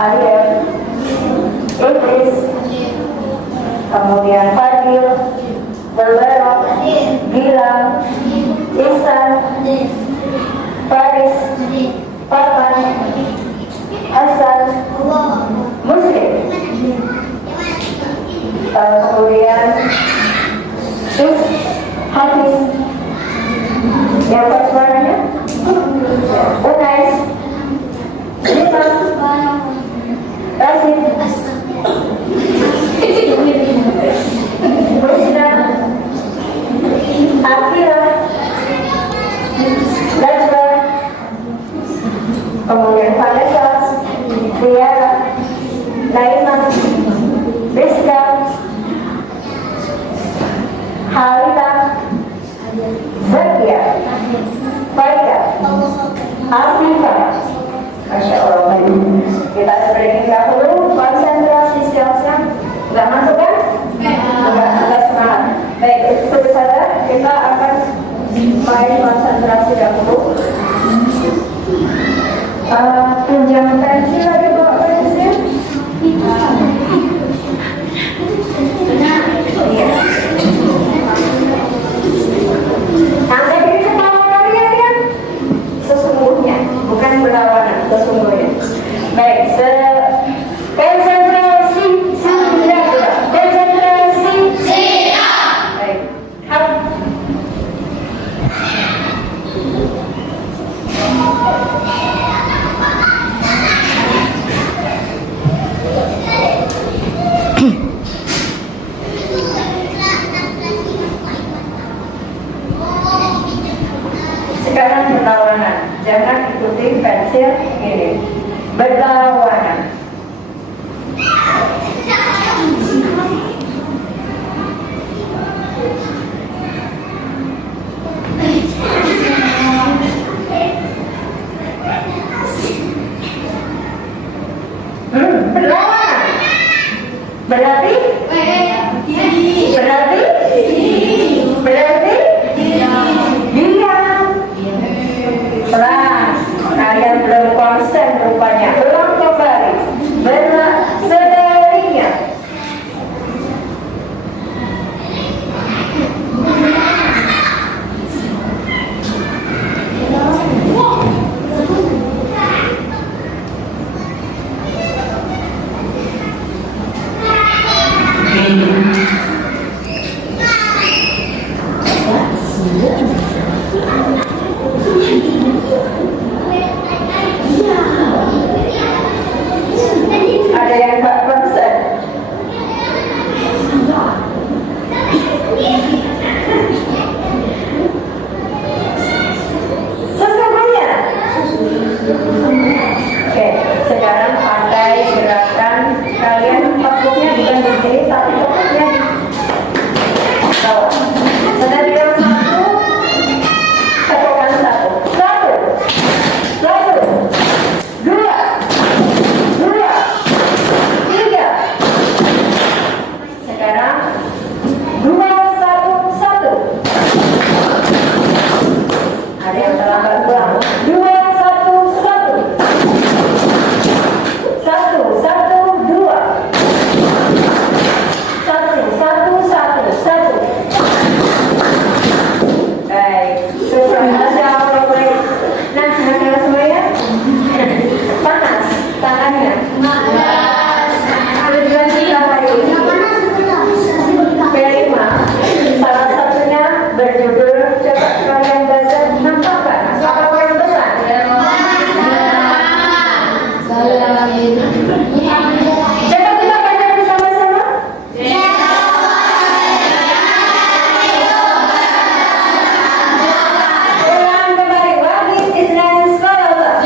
Ariel, Idris, kemudian Fadil, Belberok, Gilang, Ihsan, Faris, Papan, Hasan, Muslim, kemudian Hafiz, yang apa suaranya? Unais, Liman, Rasid, Musna, Akira, Najwa, kemudian Vanessa, Tiara, Naima, Rizka, Halita, Zakia, Faida, Afifah. Masya Allah. Kita seperti dahulu konsentrasi siang-siang. Enggak masuk kan? Enggak semangat. Baik, itu saja kita akan main konsentrasi dahulu. Pinjam pensil lagi bawa pensil. Iya. Angkat diri kepala kalian ya. Sesungguhnya, bukan berlawanan, sesungguhnya. Baik, konsentrasi siap. Konsentrasi siap. Baik. Sekarang berlawanan, jangan ikuti pensil ini. Berlawanan. Berlawanan. Berarti diam. Pelan. Kalian belum konsen rupanya. Ulang kembali. Sebaliknya. Ada yang tak konsen. Sesungguhnya. Oke, sekarang pakai gerakan kalian fokusnya bukan di sini tapi fokusnya di bawah. Sudah bilang satu, tekan satu, dua, tiga. Sekarang 2, 1. Ada yang terlambat pulang. 2, 1. 1, 2. 1. Baik. Nah, ada semuanya. Panas tangannya. Tujuan kita hari ini kelima. Salah satunya berjudul, coba kalian baca, nampakkan apa yang besar? Coba kita baca bersama-sama. Ulang kembali. Wahid Isnan Salasa.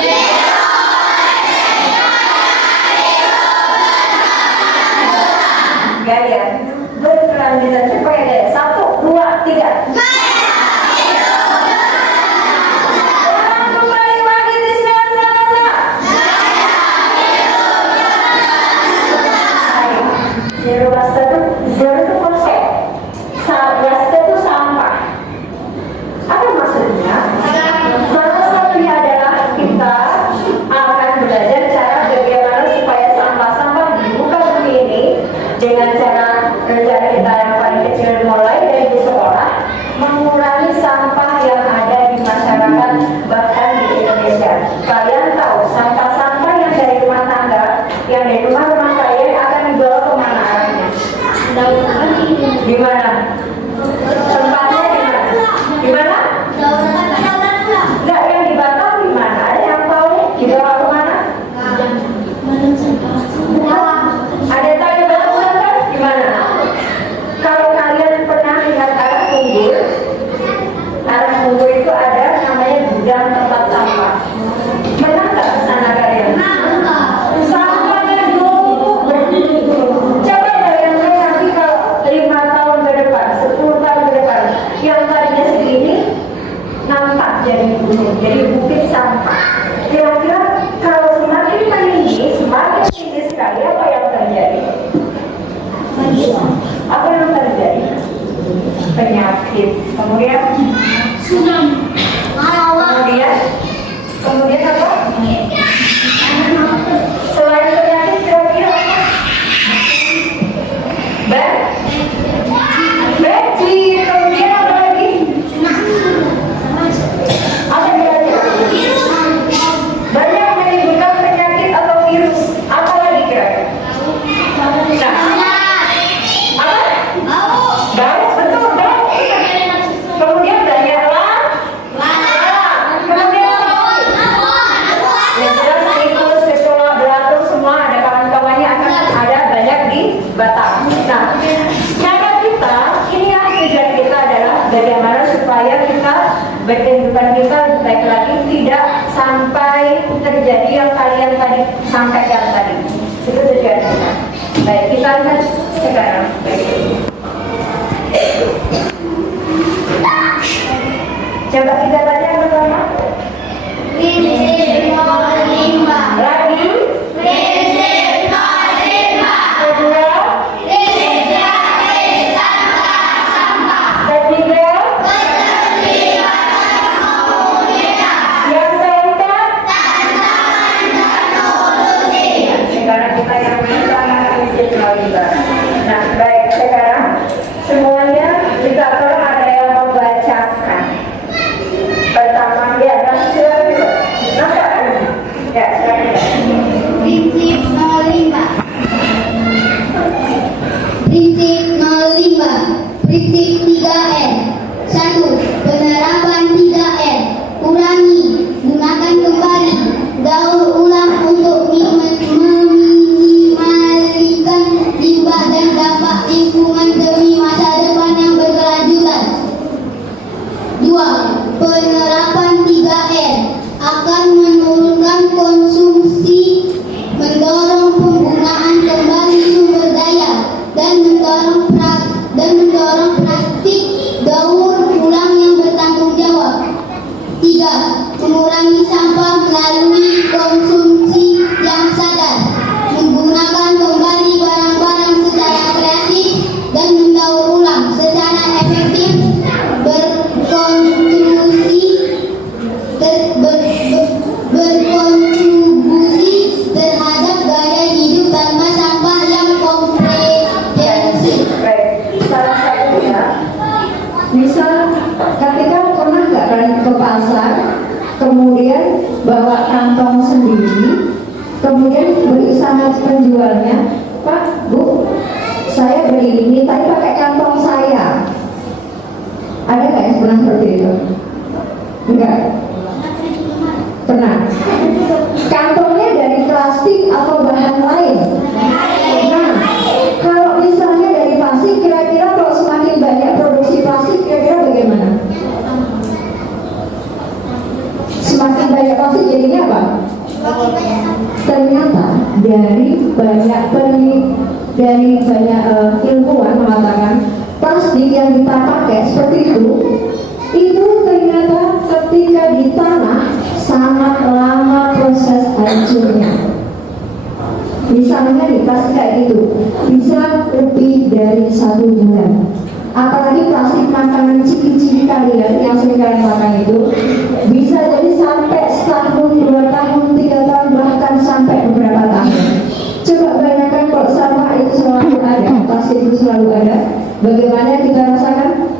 Gaya berkelanjutan supaya gaya 1, 2, 3. Ulang kembali. Wahid Isnan Salasa. Zero rasa itu konsep. Rasa itu sampah. Apa maksudnya? Salah satunya adalah kita akan belajar cara bagaimana supaya yang dari rumah-rumah kalian akan dibawa kemana arahnya? Di mana? Tempatnya di mana? Di mana? Enggak, yang di Batam di mana? Ada yang tahu nih? Dibawa kemana? Ada tahu yang tahu kan? Di mana? Kalau kalian pernah lihat arah Bungur itu ada namanya gudang tempat sampah. Pernah nggak ke sana kalian? Sampahnya numpuk berjubel. Coba bayangkan nanti kalau 5 tahun ke depan, 10 tahun ke depan, yang tadinya segini nampak jadi gunung, jadi bukit sampah. Kira-kira kalau semakin meninggi, semakin tinggi sekali, apa yang terjadi? Apa yang terjadi? Penyakit, kemudian tsunami, kemudian apa? Selain penyakit, kira-kira apa? Banjir, kemudian apa lagi? Apa kira-kira? Banyak menimbulkan penyakit atau virus. Apa lagi kira-kira? Bau, betul, bau. Kemudian banyak kemudian yang jelas tikus, kecoa, belatung semua ada kawan-kawannya akan ada banyak di Batam. Nah, cara kita, ini yang tujuan kita adalah bagaimana supaya kita berkehidupan kita baik lagi, tidak sampai terjadi yang kalian tadi sampaikan tadi. Itu tujuan kita. Baik, kita lihat sekarang. Coba kita baca bersama. Prinsip nomor 5. Lagi. Prinsip nomor 5. Kedua. Prinsip sampah. Ketiga. Keterlibatan komunitas. Yang keempat. Tantangan solusi. Sekarang kita yang pertama prinsip nomor 5. Nah, baik, sekarang semuanya kita tolong ada yang membacakan. Pertama dia adalah silakan. Nampak kan? Ya, silakan. Prinsip nomor 5. Prinsip nomor 5. Prinsip 3M. 1. Penerapan 3M. Kurangi, gunakan kembali, daur ulang untuk meminimaliskan limbah dan dampak lingkungan demi masa depan yang berkelanjutan. 2. Penerapan 3M akan menurunkan konsumsi, mendorong penggunaan kembali sumber daya, dan mendorong praktik daur ulang yang bertanggung jawab. 3. Mengurangi sampah melalui konsumsi yang sadar, menggunakan kembali barang-barang secara kreatif, dan mendaur ulang secara efektif, berkontribusi terhadap gaya hidup tanpa sampah yang komprehensif. Baik, salah satunya misal ketika pernah nggak kalian ke pasar, kemudian bawa kantong sendiri, kemudian beli sama penjualnya, Pak, Bu, saya beli ini tapi pakai kantong saya. Ada nggak yang pernah seperti itu? Enggak? Pernah? Kantongnya dari plastik atau bahan lain? Nah, kalau misalnya dari plastik, kira-kira kalau semakin banyak produksi plastik, kira-kira bagaimana? Semakin banyak plastik jadinya apa? Ternyata dari banyak ilmuwan mengatakan plastik yang kita pakai seperti itu ternyata ketika di tanah sangat lama proses hancurnya. Misalnya di plastik kayak gitu bisa lebih dari 1 bulan. Apalagi plastik makanan ciki-ciki kalian yang sering kalian makan itu bisa jadi sampai setahun, 2 tahun, 3 tahun, bahkan sampai beberapa tahun. Coba bayangkan kalau sampah itu selalu ada, plastik itu selalu ada, bagaimana kita rasakan?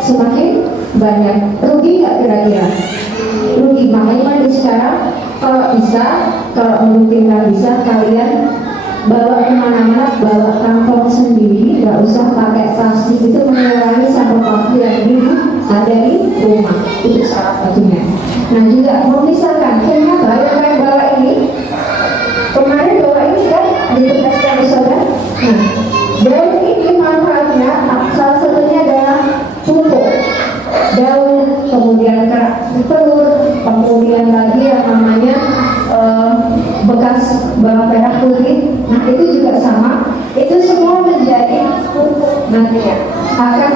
Semakin banyak. Rugi nggak kira-kira? Rugi. Makanya di sekarang kalau bisa, kalau memungkinkan bisa, kalian bawa kemana-mana, bawa kantong sendiri, nggak usah pakai plastik, itu mengurangi sampah plastik yang ada di rumah. Itu salah satunya. Nah juga kalau misalkan ternyata yang kayak bawa ini kemarin bawa ini kan ditugaskan saudara. Nah daun ini manfaatnya salah satunya adalah pupuk daun, kemudian telur, kemudian lagi yang namanya bekas bawang merah putih. Nah itu juga sama, itu semua menjadi pupuk nantinya, akan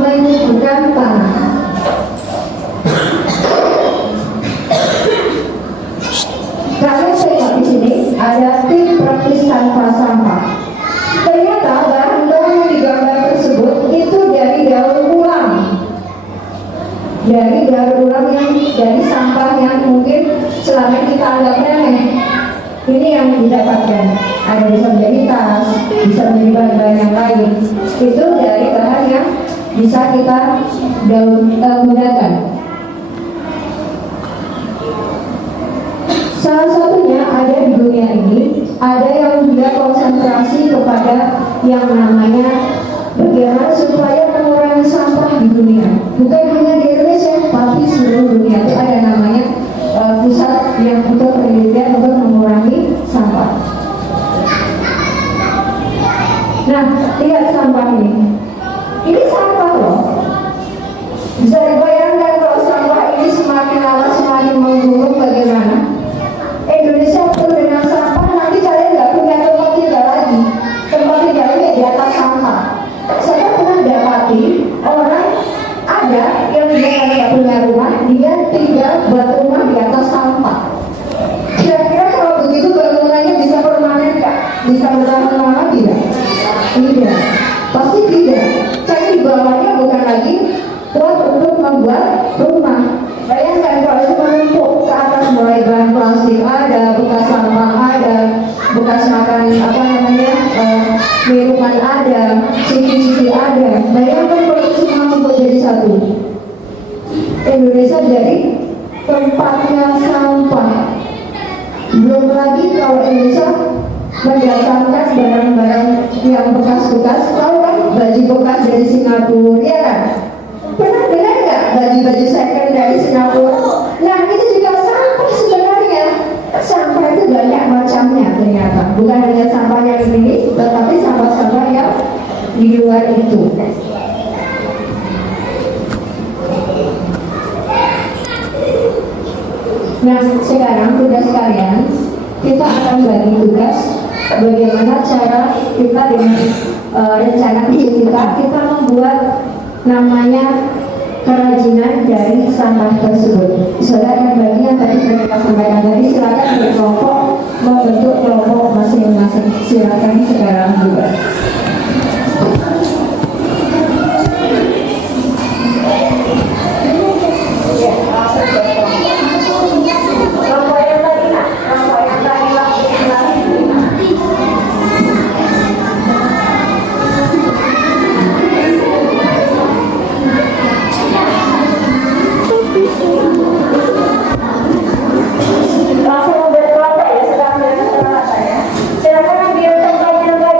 menyuburkan tanah. Kalian lihat di sini ada tim praktis tanpa sampah. Ternyata bahan-bahan yang digambar tersebut itu dari daur ulang, dari daur ulang yang dari sampah yang mungkin selama kita anggap remeh. Ini yang didapatkan, ada bisa menjadi tas, bisa menjadi bahan-bahan yang lain. Itu dari bahan yang bisa kita gunakan. Salah satunya ada di dunia ini, ada yang dia konsentrasi kepada yang namanya bagaimana supaya mengurangi sampah di dunia. Bukan hanya di Indonesia, tapi seluruh dunia itu ada namanya pusat yang untuk penelitian untuk mengurangi sampah. Nah, lihat sampah ini. Ini sampah loh. Bisa dibayangkan kalau sampah ini semakin lama semakin menggunung bagaimana? Indonesia penuh dengan sampah, nanti kalian nggak punya tempat tinggal lagi. Tempat tinggalnya di atas sampah. Saya pernah dapati orang ada yang dia nggak punya rumah, dia tinggal buat rumah di atas sampah. Kira-kira kalau begitu bangunannya bisa permanen nggak? Bisa bertahan lama tidak? Tidak, pasti tidak. Karena di bawahnya bukan lagi kuat untuk membuat rumah. Bayangkan kalau itu menumpuk ke atas, mulai bahan plastik ada, bekas sampah ada, bekas makan minuman ada, ciki-ciki ada. Bayangkan kalau itu semua menumpuk jadi satu. Indonesia jadi tempatnya sampah. Belum lagi kalau Indonesia mendatangkan barang-barang yang bekas-bekas, tahu kan baju bekas dari Singapura, ya kan? Pernah dengar nggak baju-baju second dari Singapura? Nah itu juga sampah sebenarnya. Sampah itu banyak macamnya ternyata. Bukan hanya sampah yang ini, tetapi sampah-sampah yang di luar itu. Nah sekarang tugas kalian, kita akan bagi tugas bagaimana cara kita dengan rencana kecil kita membuat namanya kerajinan dari sampah tersebut. Saudara akan bagi yang tadi sudah kita sampaikan tadi, silakan berkelompok membentuk kelompok masing-masing. Silakan sekarang juga. Langsung berkelompok ya, sedang berkelompok ya. Silakan ambil contohnya lagi.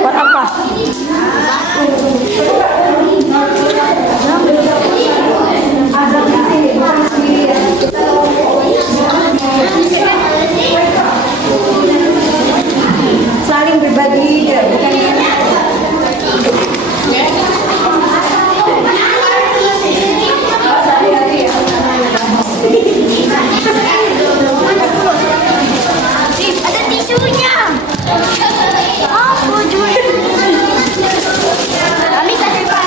Buat apa? Saling berbagi ide, bukan Ada tisunya. Apa juga? Kami kasih Pak.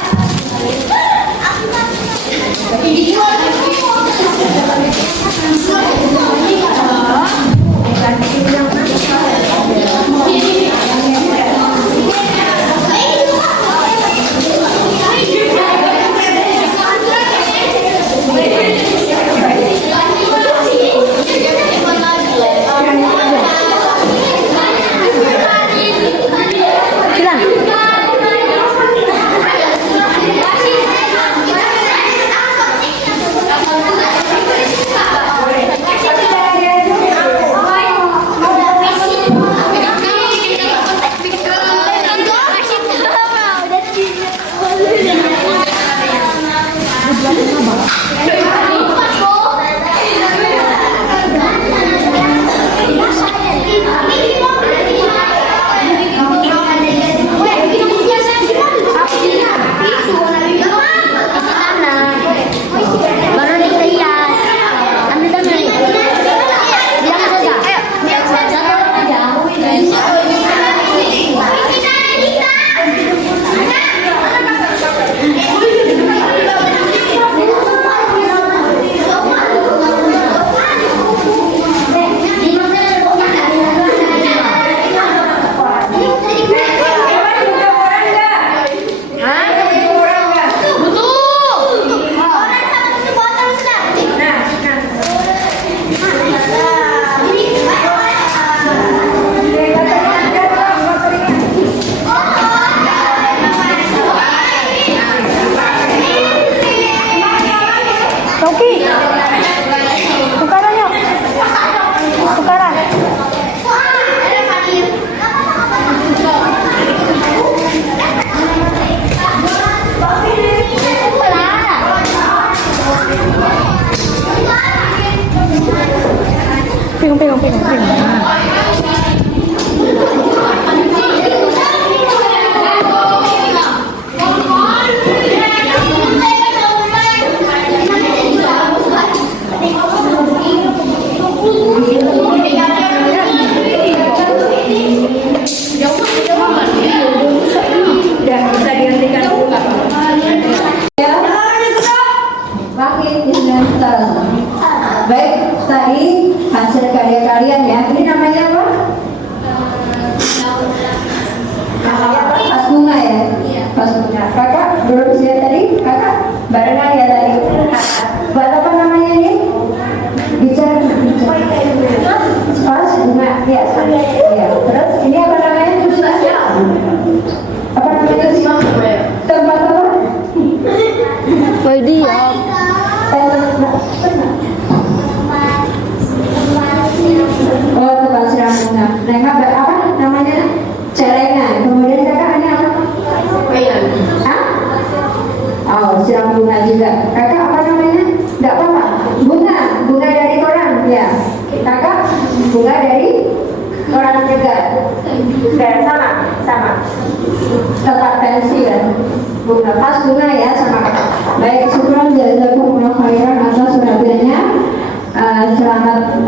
Baru dilihat. Ambil tangan. Jangan saja. Toki. Tukaran yuk. Tukaran. Pingung. Makin instrumental. Baik, tadi hasil karya kalian ya. Ini namanya apa? Namanya apa? Pas bunga ya? Pas bunga. Kakak belum siap tadi? Kakak barengan ya tadi? Buat apa namanya ini? Bicara. Pas bunga. Ya. Ya. Terus ini apa namanya? Apa namanya sih? Tempat apa? Diam. Oh, tempat siram bunga. Nah, apa namanya? Celengan. Kemudian kakak ini apa? Hah? Oh, siram bunga juga. Kakak apa namanya? Enggak apa-apa. Bunga dari koran. Ya. Kakak bunga dari koran juga. Dan sama. Tempat pensil. Bunga pas bunga ya sama kakak. Baik, syukuran jazakumullah khairan atas perhatiannya. Selamat